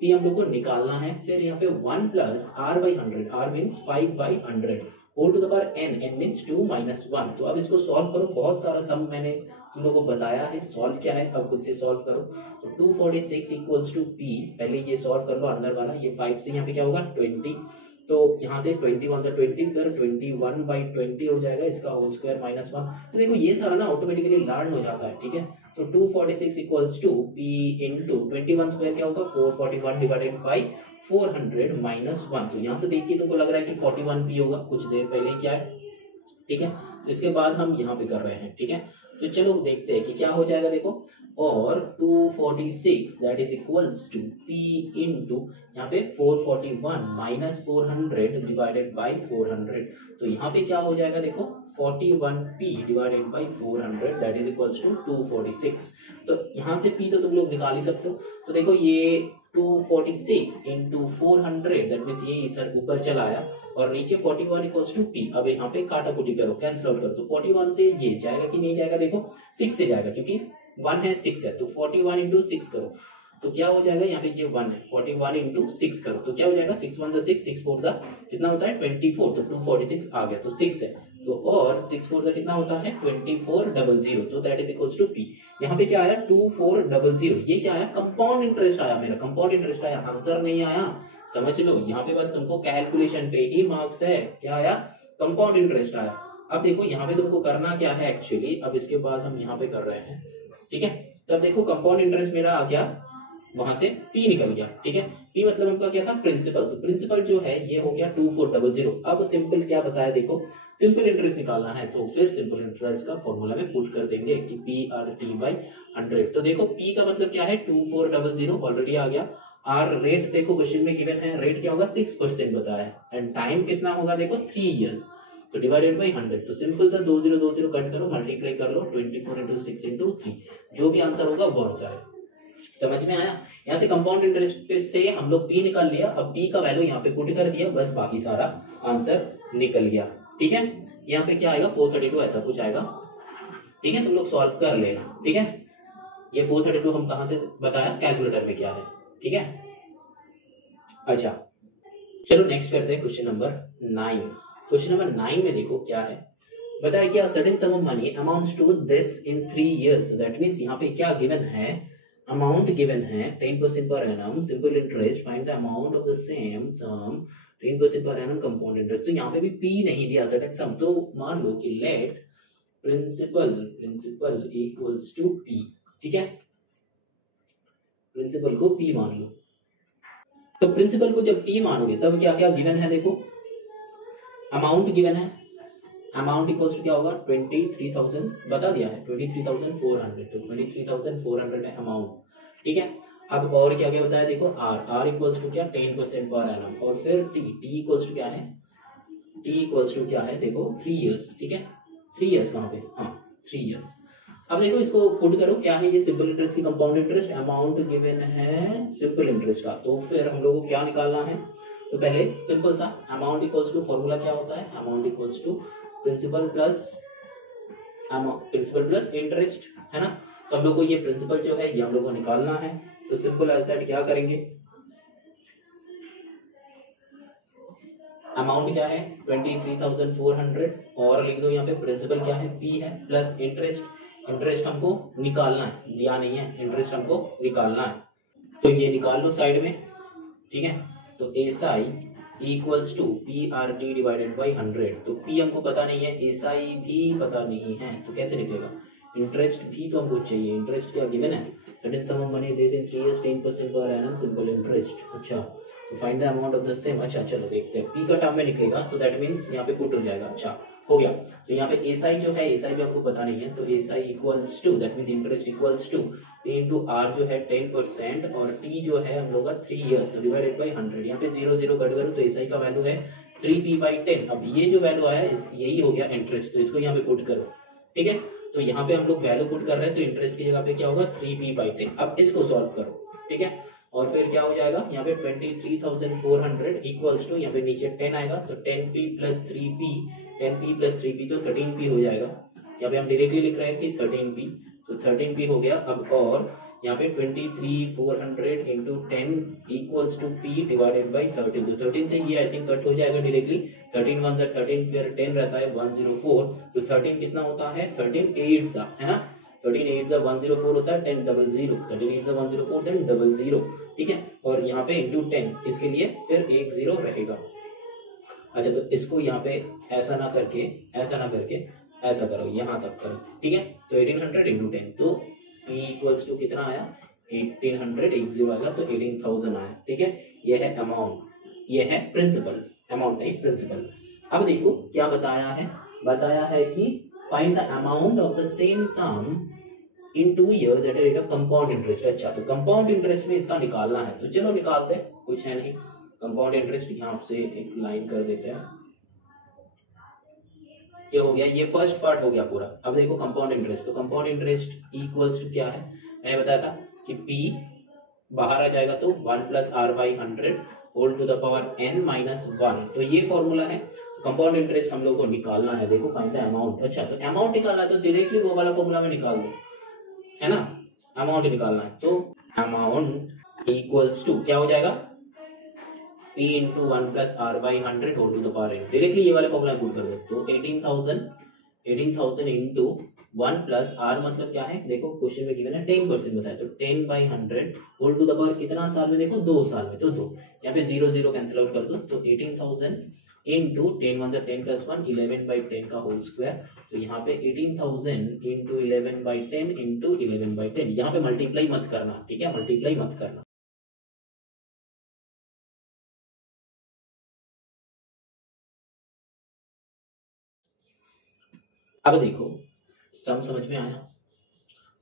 P हम लोग को निकालना है, फिर यहाँ पे 1 plus R by 100, R means 5 by 100 whole to the power n, n means 2 minus 1। तो अब इसको सॉल्व करो, बहुत सारा सम मैंने तुम लोगों को बताया है, सॉल्व क्या है अब खुद से सॉल्व करो। तो 246 इक्वल्स टू P, पहले ये सॉल्व कर लो अंदर वाला, ये 5 से यहाँ पे क्या होगा 20, तो यहाँ से 21 से 20, फिर 21 बाई 20 हो जाएगा, इसका होल स्क्वायर माइनस 1। तो देखो ये सारा ना ऑटोमेटिकली लर्न हो जाता है, ठीक है। तो 246 equals to P into 21 square क्या होगा 441 डिवाइडेड बाई 400 माइनस 1। तो यहाँ से देख के तुमको लग रहा है कि 41P होगा, कुछ देर पहले क्या है, ठीक है। तो इसके बाद हम यहाँ पे कर रहे हैं, ठीक है। तो चलो देखते हैं कि क्या हो जाएगा। देखो और 246 that is equals to P into यहाँ पे 441 माइनस 400 डिवाइडेड बाई 400। तो यहाँ पे क्या हो जाएगा, देखो 41P divided by 400 that is equals to 246। तो यहाँ से P तो तुम लोग निकाल ही सकते हो। तो देखो ये 246 इंटू 400 दैट मीन्स ये इधर ऊपर चला आया और नीचे 41 इक्वल्स टू P। अब यहाँ पे काटा कुटी करो, कैंसिल आउट करो, तो 41 से ये जाएगा कि नहीं जाएगा, देखो 6 से जाएगा क्योंकि 1 है 6 है, तो 41 इंटू 6 करो तो क्या हो जाएगा, यहाँ पे ये 1 है, 41 इंटू 6 करो तो क्या हो जाएगा 6 1 6, 6 4 जा कितना होता है 24, तो 246 आ गया, तो 6 है, तो और 6 4 जा कितना होता है 2400, तो that is equals to P। यहाँ पे क्या आया 2400, ये क्या आया कंपाउंड इंटरेस्ट आया, मेरा कंपाउंड इंटरेस्ट आया, आंसर नहीं आया, समझ लो। यहाँ पे बस तुमको कैलकुलेशन पे ही मार्क्स है, क्या आया कंपाउंड इंटरेस्ट आया। अब देखो यहाँ पे तुमको करना क्या है एक्चुअली, अब इसके बाद हम यहाँ पे कर रहे हैं, ठीक है। तो अब देखो कंपाउंड इंटरेस्ट मेरा आ गया, वहां से P निकल गया, ठीक है। P मतलब हमका क्या था प्रिंसिपल, तो प्रिंसिपल जो है ये हो गया 2400। अब सिंपल क्या बताया, देखो सिंपल इंटरेस्ट निकालना है तो फिर सिंपल इंटरेस्ट का फॉर्मूला में पुट कर देंगे कि PRT बाई 100। तो देखो P का मतलब क्या है 2400 ऑलरेडी आ गया। आर रेट देखो क्वेश्चन में गिवन है, रेट क्या होगा 6% बताया है, एंड टाइम कितना होगा देखो 3 इयर्स, तो डिवाइडेड बाई 100। तो सिंपल सा 2020 कट करो, मल्टीप्लाई कर लो 24 इंटू 6 इंटू 3, जो भी आंसर होगा वो आंसर है। समझ में आया। यहाँ से कंपाउंड इंटरेस्ट से हम लोग P निकाल लिया, अब P का वैल्यू यहाँ पे पुट कर दिया, बस बाकी सारा आंसर निकल गया, ठीक है। यहाँ पे क्या आएगा 432 ऐसा कुछ आएगा, ठीक है। तुम लोग सॉल्व कर लेना, ठीक है। ये 432 हम कहाँ से बताया, कैलकुलेटर में क्या है, ठीक है। अच्छा चलो नेक्स्ट करते हैं क्वेश्चन नंबर 9। क्वेश्चन नंबर 9 में देखो क्या है, बताया कि certain sum of money amounts to this in 3 years. तो दैट मींस यहाँ पे क्या गिवन है, अमाउंट गिवन है 10% per annum simple interest, find the amount of the same sum 10% per annum compound interest. तो यहाँ पे भी P नहीं दिया सर्टेन सम, तो मान लो कि let principal equals to P, ठीक है। प्रिंसिपल को P मान लो, तो प्रिंसिपल को जब P मानोगे तब क्या क्या गिवन है, देखो अमाउंट गिवन है, अमाउंट इक्वल्स टू क्या होगा 23,000 बता दिया है 23,400, तो 23,400 है अमाउंट, ठीक है। अब और क्या क्या बताया देखो आर इक्वल्स टू क्या 10% पर एनम, और फिर टी इक्वल्स टू क्या है, टी इक्वल्स टू क्या है देखो 3 इयर्स, ठीक है 3 इयर्स कहाँ पे, हाँ 3 इयर्स। अब देखो इसको पुट करो, क्या है ये सिंपल इंटरेस्ट की कंपाउंड इंटरेस्ट, अमाउंट गिवन है सिंपल इंटरेस्ट का, तो फिर हम लोगों को क्या निकालना है, तो पहले सिंपल सा अमाउंट इक्वल्स टू फॉर्मूला क्या होता है, amount equals to principal plus interest, है ना। तो हम लोग को ये प्रिंसिपल जो है ये हम लोग को निकालना है, तो सिंपल एज दैट क्या करेंगे, अमाउंट क्या है 23,400 और लिख दो यहाँ पे प्रिंसिपल क्या है P है प्लस इंटरेस्ट हमको निकालना है, दिया नहीं है, इंटरेस्ट हमको निकालना है, तो ये निकाल लो साइड में, ठीक है। तो SI equals to PRT divided by 100, तो P हमको पता नहीं है, SI भी पता नहीं है, तो कैसे निकलेगा, इंटरेस्ट भी तो हमको चाहिए, इंटरेस्ट क्या गिवन है, certain sum of money this in 3 years 10% per annum simple interest, अच्छा तो find the amount of the same, अच्छा चलो देखते हैं, P का टर्म में निकलेगा तो दैट मींस यहाँ पे पुट हो जाएगा, अच्छा हो गया। तो यहाँ पे SI जो है SI भी हमको पता नहीं है, तो SI equals to that means interest equals to P into R जो है 10% और T जो है हम लोग का 3 इयर्स, तो डिवाइडेड बाई 100, यहाँ पे 0 0 कट करो तो SI का वैल्यू है 3P/10, अब ये जो वैल्यू आया यही हो गया इंटरेस्ट, तो इसको यहाँ पे पुट करो, ठीक है। तो यहाँ पे हम लोग वैल्यू पुट कर रहे हैं, तो इंटरेस्ट की जगह पे क्या होगा 3P/10, अब इसको सॉल्व करो, ठीक है, और फिर क्या हो जाएगा यहाँ पे 23,400 इक्वल्स टू यहाँ पे नीचे 10 आएगा, तो 10P plus 3P 10P plus 3P तो 13P हो जाएगा, यहाँ पे हम डायरेक्टली लिख रहे हैं कि 13P, तो 13P हो गया। अब और यहाँ पे 23,400 into 10 equals to P divided by 13, तो 13 से ये आई थिंक कट हो जाएगा डायरेक्टली, 13 1 जा 13, फिर 10 रहता है 104, तो 13 कितना होता है 13 8 सा, है ना, 13 8 जा 104 होता है 10 00, 13 8 जा 104 10 00, ठीक है, और यहाँ पे इंटू 10 इसके लिए फिर 1 0 रहेगा। अच्छा तो इसको यहाँ पे ऐसा ना करके ऐसा करो, यहाँ तक करो, ठीक है, तो 1800 इंटू 10, तो P इक्वल्स टू कितना आया 1800, 1 0 आएगा तो 18,000 आया, ठीक है, ये है अमाउंट, ये है प्रिंसिपल, अमाउंट नहीं प्रिंसिपल। अब देखो क्या बताया है कि find the amount of the same sum in 2 years at rate of compound interest, अच्छा तो कंपाउंड इंटरेस्ट में इसका निकालना है, तो चलो निकालते हैं, कुछ है नहीं, कंपाउंड इंटरेस्ट यहाँ से एक लाइन कर देते हैं, ये हो गया, ये फर्स्ट पार्ट हो गया पूरा। अब देखो कंपाउंड इंटरेस्ट, तो कंपाउंड इंटरेस्ट इक्वल्स टू क्या है, मैंने बताया था कि P बाहर आ जाएगा तो 1 plus R/100 whole to the power n minus 1, तो ये फॉर्मूला है। कंपाउंड इंटरेस्ट हम लोग को निकालना है, देखो फाइंड द अमाउंट, अच्छा तो अमाउंट निकालना है तो डायरेक्टली वो वाला फॉर्मूला में निकाल दो, है ना, अमाउंट निकालना है, तो अमाउंट इक्वल्स टू क्या हो जाएगा P into 1 plus R/100 whole to the power n, directly ये वाले फॉर्मूला पुट कर दो, तो 18,000 इंटू 1 प्लस R मतलब क्या है, देखो क्वेश्चन में गिवन है 10% बताया, तो 10/100 होल टू द पावर कितना साल में, देखो 2 साल में, तो 2, यहाँ पे 0 0 कैंसिल आउट कर दो, तो 18,000 इंटू 10 1 10 प्लस 1 11/10 का होल स्क्वायर, तो यहाँ पे 18,000 इंटू 11/10 इंटू 11/10, यहाँ पे मल्टीप्लाई मत करना, ठीक है, मल्टीप्लाई मत करना। अब देखो सम समझ में आया,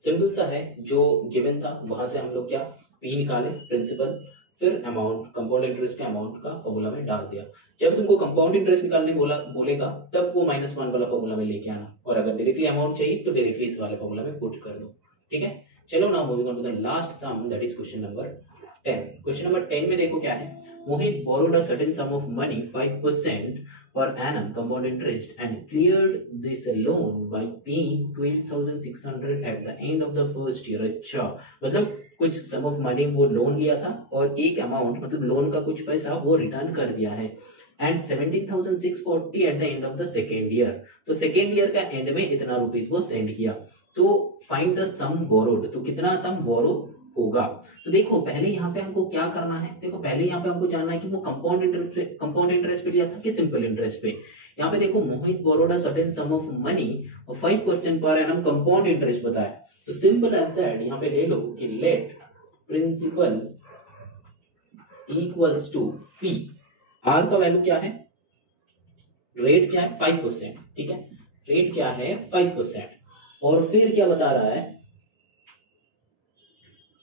सिंपल सा है, जो गिवन था वहां से हम लोग क्या P निकाले प्रिंसिपल, फिर अमाउंट कंपाउंड इंटरेस्ट के अमाउंट का फॉर्मूला में डाल दिया, जब तुमको कंपाउंड इंटरेस्ट निकालने बोलेगा तब वो -1 वाला फॉर्मूला में लेके आना, और अगर डायरेक्टली अमाउंट चाहिए तो डायरेक्टली इस वाले फॉर्मूला में पुट कर दो, ठीक है। चलो now moving on to the last sum, that is question number 10। Question number 10 में देखो क्या है, मोहित borrowed a certain sum of money 5% per annum compound interest and cleared this loan by paying 12,600 at the end of the first year। अच्छा मतलब कुछ सम of money वो loan लिया था और एक अमाउंट मतलब लोन का कुछ पैसा वो रिटर्न कर दिया है, and 17,640 at the end of the second year, तो सेकेंड ईयर का एंड में इतना रुपीस वो सेंड किया, तो फाइंड द सम बोरोड, तो कितना सम बोरो होगा। तो देखो पहले यहाँ पे हमको क्या करना है, देखो पहले यहाँ पे हमको जानना है कि वो कंपाउंड इंटरेस्ट पे लिया था कि सिंपल इंटरेस्ट पे। यहाँ पे देखो Mohit borrowed a certain sum of money और 5% पर एनम कंपाउंड इंटरेस्ट बताया, तो सिंपल एज दैट यहाँ पे ले लो कि let principal equals to P, R का वैल्यू क्या है, रेट क्या है 5%, ठीक है, रेट क्या है 5%, और फिर क्या बता रहा है,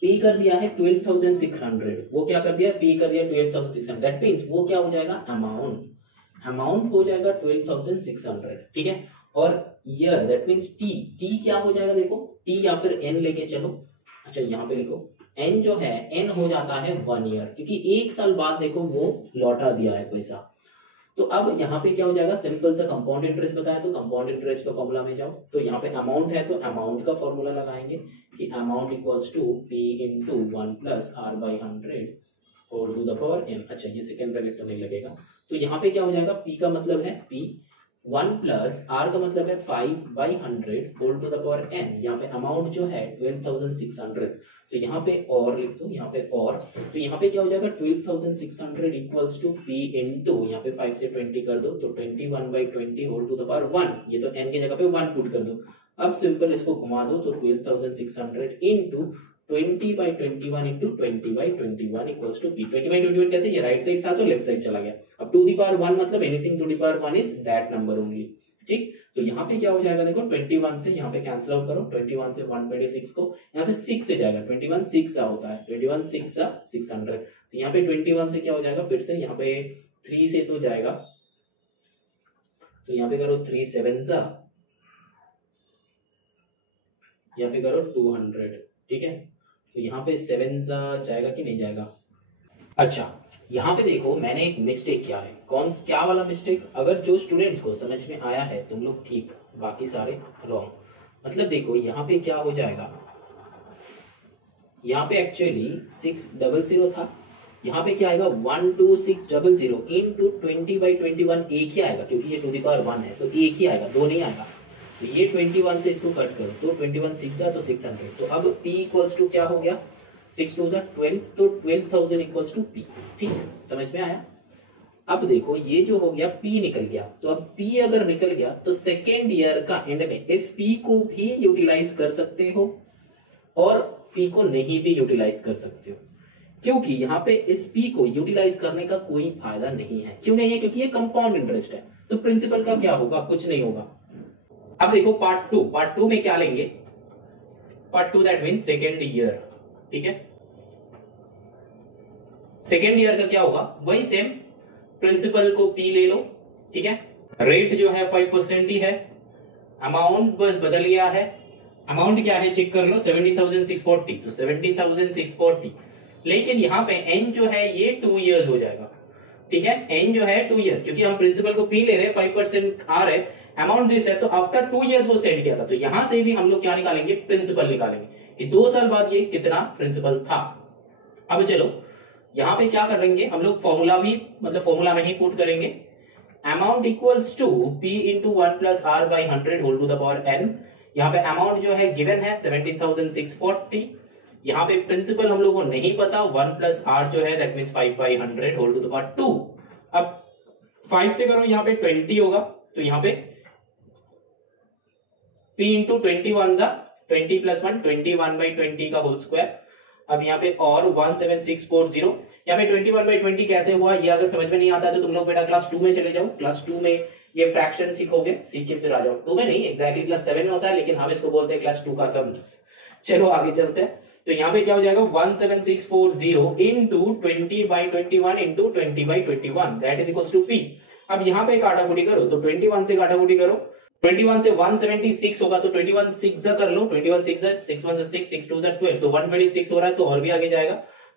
पे कर दिया है 12,600, वो क्या कर दिया, पे कर दिया 12,600, दैट मींस वो क्या हो जाएगा, अमाउंट हो जाएगा 12,600, ठीक है, और ईयर दैट मींस टी क्या हो जाएगा, देखो टी या फिर एन लेके चलो, अच्छा यहाँ पे लिखो एन जो है, एन हो जाता है 1 ईयर, क्योंकि 1 साल बाद देखो वो लौटा दिया है पैसा। तो अब यहाँ पे क्या हो जाएगा, सिंपल सा कंपाउंड इंटरेस्ट बताया, तो कंपाउंड इंटरेस्ट का फॉर्मूला में जाओ, तो यहाँ पे अमाउंट है तो अमाउंट का फॉर्मूला लगाएंगे कि amount equals to P into 1 plus R by 100 whole to the power n. अच्छा ये सेकेंड ब्रैकेट तो नहीं लगेगा, तो यहाँ पे क्या हो जाएगा, पी का मतलब है पी, 1 प्लस आर का मतलब है 5/100 whole to the power n, यहाँ पे अमाउंट जो है 12,600, तो यहाँ पे और लिख दो, यहाँ पे और, तो यहाँ पे क्या हो जाएगा 12,600 इक्वल्स टू पी इंटू, यहाँ पे 5 से 20 कर दो, तो 21/20 होल टू द पावर 1, ये तो n की जगह पे 1 पुट कर दो। अब सिंपल इसको घुमा दो, तो 12,600 into 20/21 into 20/21 equals to P. 20/21 कैसे, ये राइट साइड था तो लेफ्ट साइड चला गया, अब टू द पावर 1 मतलब anything to the power 1 is that number only, ठीक। तो यहाँ पे क्या हो जाएगा, देखो 21 से यहाँ पे कैंसिल आउट करो, 21 से 126 को, यहाँ से 6 से जाएगा, 21 6 होता है, 21 6 600, तो यहाँ पे 21 से क्या हो जाएगा, फिर से यहाँ पे 3 से तो जाएगा, तो यहाँ पे करो 3 7 यहाँ पे करो 200, ठीक है, तो यहाँ पे 7 जाएगा कि नहीं जाएगा। अच्छा यहाँ पे देखो मैंने एक मिस्टेक किया है, क्या वाला मिस्टेक, अगर जो स्टूडेंट्स को समझ में आया है तुम लोग ठीक, बाकी सारे रॉन्ग। मतलब देखो यहाँ पे क्या हो जाएगा, यहाँ पे एक्चुअली 600 था, यहाँ पे क्या आएगा 12600 इंटू 20/21 एक ही आएगा, क्योंकि ये टू द पावर 1 है तो एक ही आएगा, 2 नहीं आएगा, तो ये 21 से इसको कट करो, तो 21 6 तो 600, तो अब P इक्वल्स टू क्या हो गया, 6 2 12, तो 12,000 इक्वल्स टू P, ठीक समझ में आया। अब देखो ये जो हो गया P निकल गया, तो अब P अगर निकल गया तो सेकेंड ईयर का एंड में इस P को भी यूटिलाइज कर सकते हो और P को नहीं भी यूटिलाइज कर सकते हो, क्योंकि यहाँ पे इस P को यूटिलाइज करने का कोई फायदा नहीं है। क्यों नहीं है, क्योंकि ये कंपाउंड इंटरेस्ट है, तो प्रिंसिपल का क्या होगा, कुछ नहीं होगा। अब देखो पार्ट टू में क्या लेंगे, part 2 that means second year, ठीक है, सेकेंड ईयर का क्या होगा, वही सेम प्रिंसिपल को P ले लो, ठीक है, रेट जो है 5% ही है, अमाउंट बस बदल गया है, अमाउंट क्या है चेक कर लो 17,640, तो 17,640, लेकिन यहाँ पे n जो है ये 2 इयर्स हो जाएगा, ठीक है, n जो है 2 इयर्स, क्योंकि हम प्रिंसिपल को P ले रहे, 5% आ रहे, अमाउंट दिस है, तो आफ्टर 2 इयर्स वो सेट किया था, तो यहां से भी हम लोग क्या निकालेंगे, प्रिंसिपल निकालेंगे कि 2 साल बाद ये कितना प्रिंसिपल था। अब चलो यहां पे क्या करेंगे हम लोग, फॉर्मूला भी मतलब फॉर्मूला में ही पुट करेंगे, amount equals to P into 1 plus R by 100 whole to the power n। यहाँ पे अमाउंट जो है गिवन है 17,640, यहाँ पे प्रिंसिपल हम लोग को नहीं पता, 1 प्लस आर जो है that means 5/100 whole to the power 2। अब 5 से करो यहाँ पे 20 होगा, तो यहाँ पे P इंटू 21 20 प्लस 1 21/20 का होल स्क्वायर। अब यहाँ पे और 17640, यहाँ पे 21/20 कैसे हुआ, ये अगर समझ में नहीं आता तो तुम लोग बेटा क्लास 2 में चले जाओ, क्लास 2 में ये फ्रैक्शन सीखोगे, सीख के फिर आ जाओ। 2 में नहीं, एग्जैक्टली क्लास 7 में होता है, लेकिन हम इसको बोलते हैं क्लास 2 का सम्स। चलो आगे चलते हैं, तो यहाँ पे क्या हो जाएगा 17640 into 20/21 into 20/21 that is equals to P। अब यहाँ पे काटाकुटी करो, तो 21 से काटाकुटी करो, 21 से 176 होगा, तो 21 6 कर लो, 21 6 6 1 6 6 2 12, तो 126 हो रहा है, तो और भी आगे जाएगा,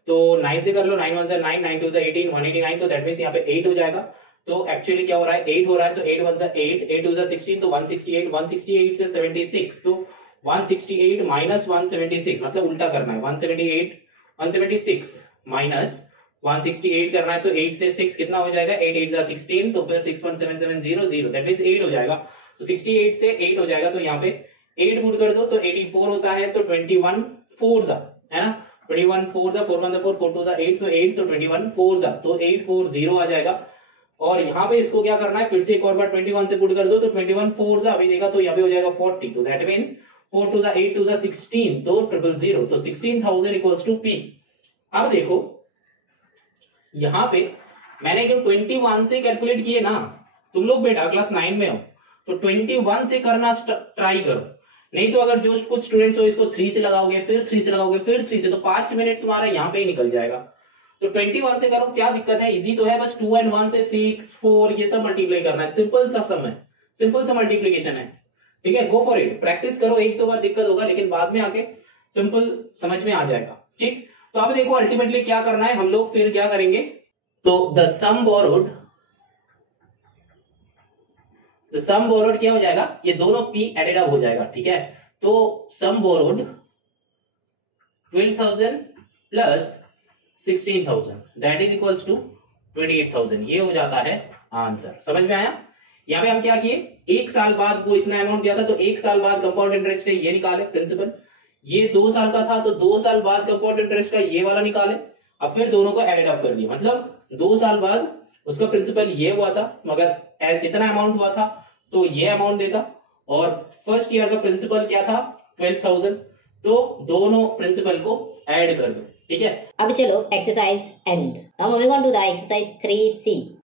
तो 9 से कर लो, 9 1 9 9 2 18 189, तो दैट मींस यहाँ पे 8 हो जाएगा। तो एक्चुअली क्या हो रहा है 8 हो रहा है, तो 8 1 8 8 2 16, तो 168 168 से 76, तो 168 माइनस 176 मतलब उल्टा करना है, 176 माइनस 168 करना है, तो 8 से 6 कितना हो जाएगा, 8 8 16, तो फिर 61770 दैट मींस 8 हो जाएगा, तो 68 से 8 हो जाएगा, तो यहाँ पे 8 पुट कर दो तो 84 होता है, तो 21 4 है ना, 21 4 4 1 4 4 2 8, तो 8 तो 21 4 तो 840 आ जाएगा। और यहाँ पे इसको क्या करना है, फिर से एक और बार 21 से पुट कर दो, तो 21 4 अभी देखा तो यहाँ पे हो जाएगा 40, तो दैट मींस 4 2 8 2 16, तो 000, तो 16,000 इक्वल्स टू P। अब देखो यहाँ पे मैंने जो 21 से कैलकुलेट किए ना, तुम लोग बेटा क्लास 9 में हो तो 21 से करना ट्राई करो, नहीं तो अगर जो कुछ स्टूडेंट्स हो इसको 3 से लगाओगे, फिर 3 से लगाओगे, फिर 3 से, तो 5 मिनट तुम्हारा यहाँ पे ही निकल जाएगा। तो 21 से करो, क्या दिक्कत है, इजी तो है, बस 2 and 1 से 6 4 ये सब मल्टीप्लाई करना है, सिंपल सा सम है, सिंपल सा मल्टीप्लीकेशन है, ठीक है। गो फॉर इट, प्रैक्टिस करो, एक दो बार दिक्कत होगा लेकिन बाद में आके सिंपल समझ में आ जाएगा, ठीक। तो अब देखो अल्टीमेटली क्या करना है हम लोग, फिर क्या करेंगे, तो द सम बोरोड क्या हो जाएगा, ये दोनों p एडेड अप हो जाएगा, ठीक है। तो सम बोरोड 12,000 प्लस 16,000 दैट इज इक्वल्स टू 28,000, ये हो जाता है आंसर। समझ में आया। यहाँ पे हम क्या किए, एक साल बाद वो इतना अमाउंट दिया था तो एक साल बाद कंपाउंड इंटरेस्ट है ये निकाले प्रिंसिपल, ये 2 साल का था तो 2 साल बाद कंपाउंड इंटरेस्ट का ये वाला निकाले, अब फिर दोनों को एडेड अप कर दिया, मतलब 2 साल बाद उसका प्रिंसिपल ये हुआ था मगर इतना अमाउंट हुआ था तो ये अमाउंट देता, और फर्स्ट ईयर का प्रिंसिपल क्या था 12,000, तो दोनों प्रिंसिपल को ऐड कर दो, ठीक है। अब चलो exercise end. Now moving on to the exercise 3C।